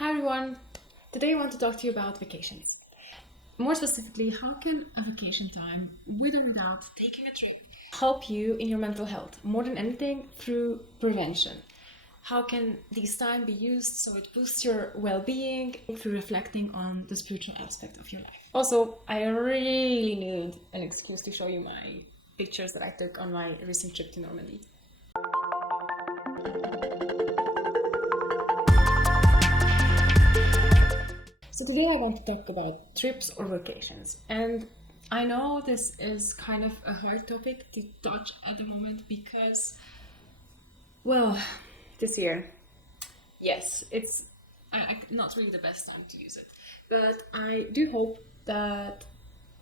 Hi everyone! Today I want to talk to you about vacations. More specifically, how can a vacation time, with or without taking a trip, help you in your mental health more than anything through prevention? How can this time be used so it boosts your well-being through reflecting on the spiritual aspect of your life? Also, I really need an excuse to show you my pictures that I took on my recent trip to Normandy. So today I want to talk about trips or vacations, and I know this is kind of a hard topic to touch at the moment because, well, this year, yes, it's not really the best time to use it, but I do hope that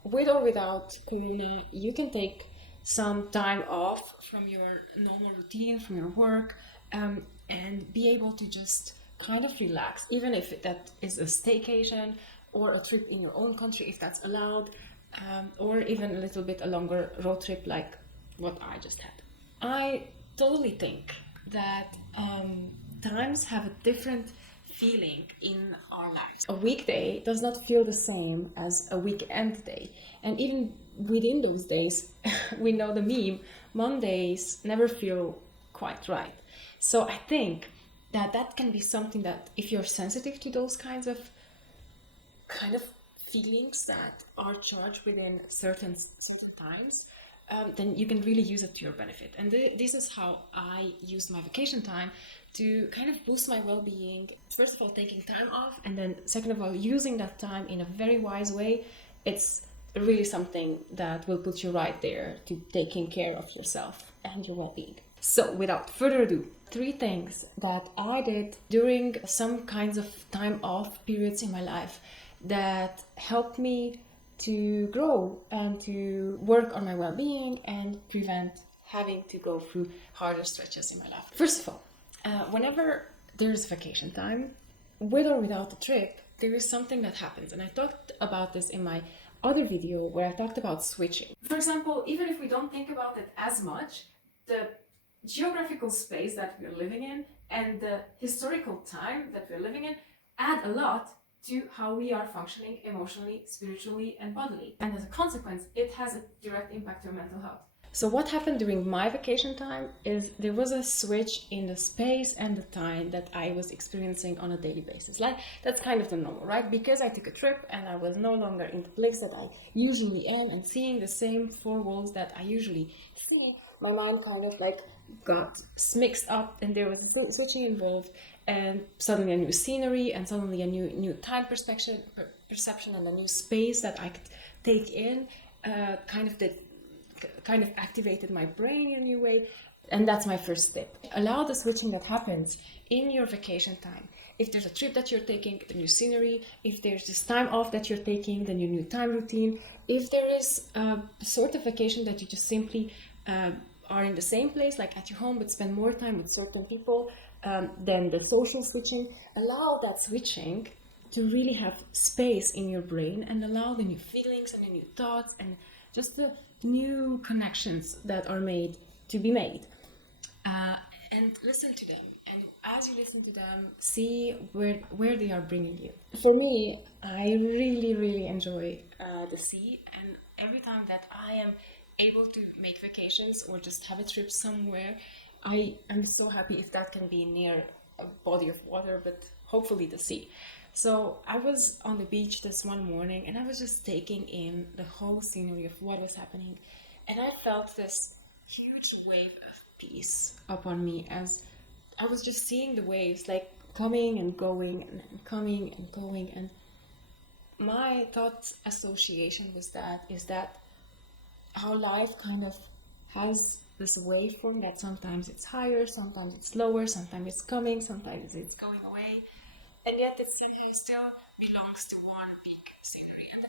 with or without Corona, you can take some time off from your normal routine, from your work, and be able to just kind of relax, even if that is a staycation or a trip in your own country, if that's allowed, or even a little bit a longer road trip like what I just had. I totally think that times have a different feeling in our lives. A weekday does not feel the same as a weekend day. And even within those days, we know the meme, Mondays never feel quite right. So I think that can be something that if you're sensitive to those kinds of feelings that are charged within certain times, then you can really use it to your benefit. And this is how I used my vacation time to kind of boost my well-being. First of all, taking time off, and then second of all, using that time in a very wise way. It's really something that will put you right there to taking care of yourself and your well-being. So without further ado, 3 things that I did during some kinds of time off periods in my life that helped me to grow and to work on my well-being and prevent having to go through harder stretches in my life. First of all, whenever there's vacation time, with or without the trip, there is something that happens. And I talked about this in my other video where I talked about switching. For example, even if we don't think about it as much, the geographical space that we're living in and the historical time that we're living in add a lot to how we are functioning emotionally, spiritually, and bodily. And as a consequence, it has a direct impact on mental health. So what happened during my vacation time is there was a switch in the space and the time that I was experiencing on a daily basis. Like, that's kind of the normal, right? Because I took a trip and I was no longer in the place that I usually am and seeing the same 4 walls that I usually see, my mind kind of like got mixed up, and there was a switching involved, and suddenly a new scenery and suddenly a new time perception and a new space that I could take in kind of activated my brain in a new way. And that's my first tip. Allow the switching that happens in your vacation time. If there's a trip that you're taking, the new scenery. If there's this time off that you're taking, then your new time routine. If there is a sort of vacation that you just simply are in the same place, like at your home, but spend more time with certain people, then the social switching. Allow that switching to really have space in your brain and allow the new feelings and the new thoughts and just the new connections that are made to be made. And listen to them. And as you listen to them, see where they are bringing you. For me, I really, really enjoy the sea. And every time that I am able to make vacations or just have a trip somewhere, I am so happy if that can be near a body of water, but hopefully the sea. So I was on the beach this one morning and I was just taking in the whole scenery of what was happening. And I felt this huge wave of peace upon me as I was just seeing the waves like coming and going and coming and going. And my thought association with that is that how life kind of has this waveform that sometimes it's higher, sometimes it's lower, sometimes it's coming, sometimes it's going away. And yet it somehow still belongs to one big scenery. And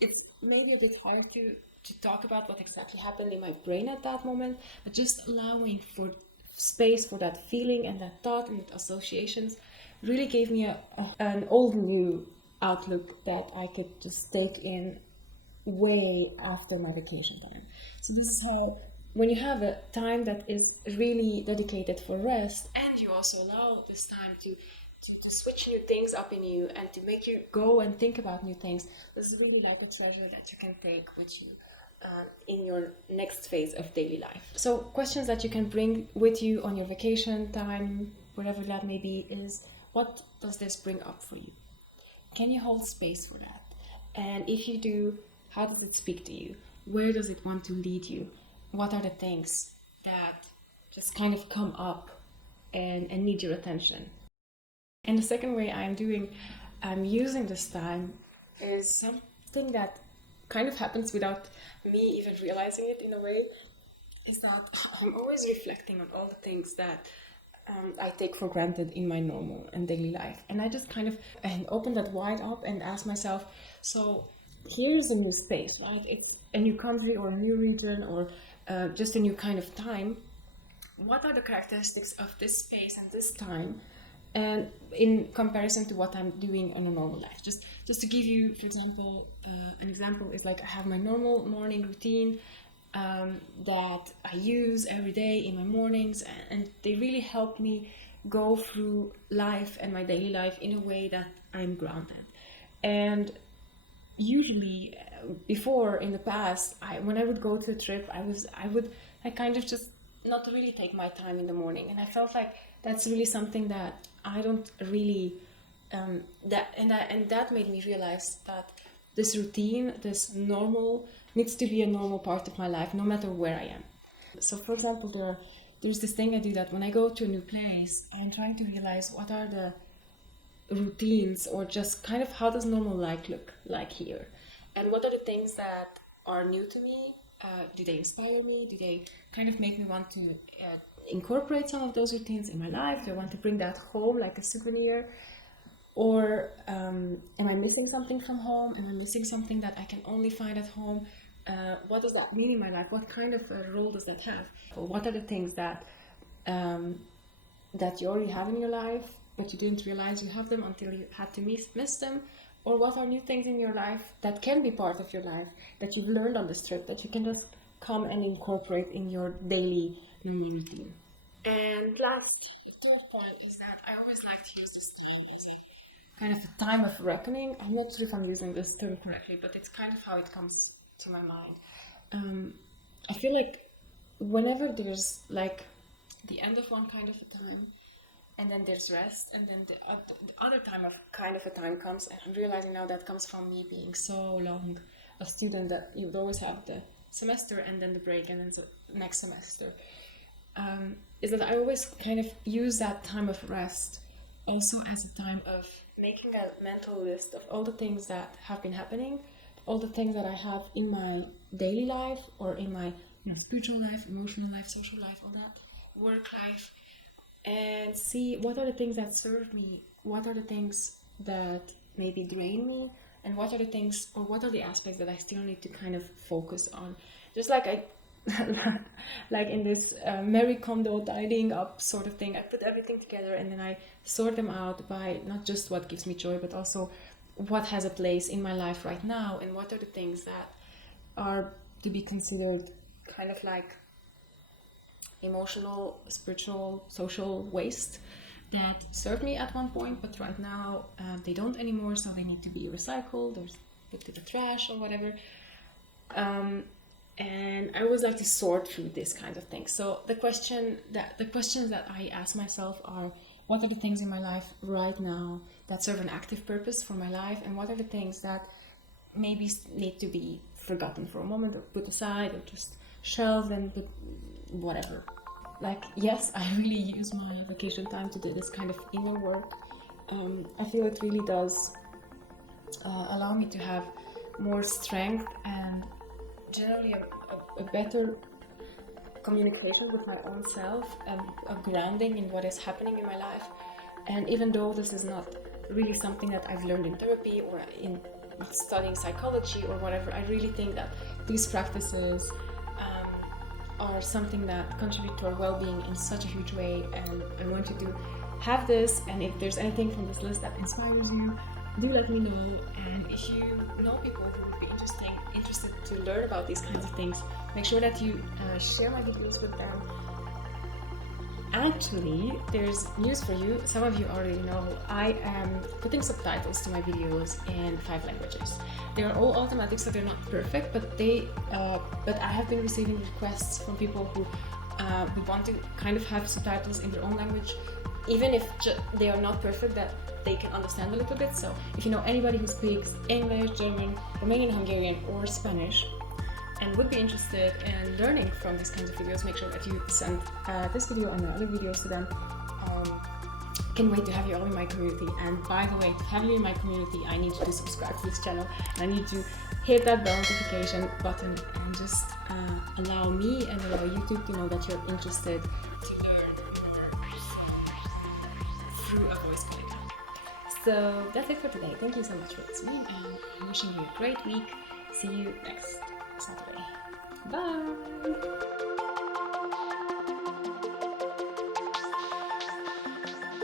it's maybe a bit hard to talk about what exactly happened in my brain at that moment, but just allowing for space for that feeling and that thought and that associations really gave me an old new outlook that I could just take in way after my vacation time. So this is how, when you have a time that is really dedicated for rest and you also allow this time to to switch new things up in you and to make you go and think about new things. This is really like a treasure that you can take with you in your next phase of daily life. So questions that you can bring with you on your vacation time, wherever that may be, is what does this bring up for you? Can you hold space for that? And if you do, how does it speak to you? Where does it want to lead you? What are the things that just kind of come up and need your attention? And the second way I'm using this time is something that kind of happens without me even realizing it in a way, is that I'm always reflecting on all the things that I take for granted in my normal and daily life. And I just kind of open that wide up and ask myself, so here's a new space, right? It's a new country or a new region or just a new kind of time. What are the characteristics of this space and this time, and in comparison to what I'm doing in a normal life? Just to give you, for example, an example is like I have my normal morning routine that I use every day in my mornings, and they really help me go through life and my daily life in a way that I'm grounded. And usually before, in the past, when I would go to a trip, I kind of just not really take my time in the morning, and I felt like that's really something that I don't really that made me realize that this routine, this normal, needs to be a normal part of my life, no matter where I am. So, for example, there's this thing I do, that when I go to a new place, I'm trying to realize what are the routines, or just kind of how does normal life look like here, and what are the things that are new to me. Do they inspire me? Do they kind of make me want to incorporate some of those routines in my life? Do I want to bring that home like a souvenir? Or am I missing something from home? Am I missing something that I can only find at home? What does that mean in my life? What kind of a role does that have? Or what are the things that you already have in your life, but you didn't realize you have them until you had to miss them? Or what are new things in your life that can be part of your life, that you've learned on this trip, that you can just come and incorporate in your daily normal routine? And last, the third point is that I always like to use this time as a kind of a time of reckoning. I'm not sure if I'm using this term correctly, but it's kind of how it comes to my mind. I feel like whenever there's like the end of one kind of a time, and then there's rest, and then the other kind of a time comes, and I'm realizing now that comes from me being so long a student that you would always have the semester and then the break and then the next semester, is that I always kind of use that time of rest also as a time of making a mental list of all the things that have been happening, all the things that I have in my daily life, or in my spiritual life, emotional life, social life, all that, work life, and see what are the things that serve me, what are the things that maybe drain me, and what are the things, or what are the aspects that I still need to kind of focus on. Just like like in this Marie Kondo tidying up sort of thing, I put everything together and then I sort them out by not just what gives me joy, but also what has a place in my life right now, and what are the things that are to be considered kind of like emotional, spiritual, social waste that served me at one point, but right now they don't anymore, so they need to be recycled or put to the trash or whatever. And I always like to sort through this kind of thing. So the questions that I ask myself are, what are the things in my life right now that serve an active purpose for my life, and what are the things that maybe need to be forgotten for a moment, or put aside, or just shelved and put whatever. Like, yes, I really use my vacation time to do this kind of inner work. I feel it really does allow me to have more strength and generally a better communication with my own self, and a grounding in what is happening in my life. And even though this is not really something that I've learned in therapy or in studying psychology or whatever, I really think that these practices are something that contribute to our well-being in such a huge way, and I want you to have this. And if there's anything from this list that inspires you, do let me know. And if you know people who would be interested to learn about these kinds of things, make sure that you share my videos with them. Actually, there's news for you. Some of you already know I am putting subtitles to my videos in 5 languages. They are all automatic, so they're not perfect, but but I have been receiving requests from people who want to kind of have subtitles in their own language, even if they are not perfect, that they can understand a little bit. So if you know anybody who speaks English, German, Romanian, Hungarian, or Spanish, and would be interested in learning from these kinds of videos, make sure that you send this video and the other videos to them. Can't wait to have you all in my community. And by the way, to have you in my community, I need you to subscribe to this channel. I need to hit that bell notification button and just allow me and allow YouTube to know that you're interested to learn through a voice coding. So that's it for today. Thank you so much for listening, and I'm wishing you a great week. See you next Saturday. Bye!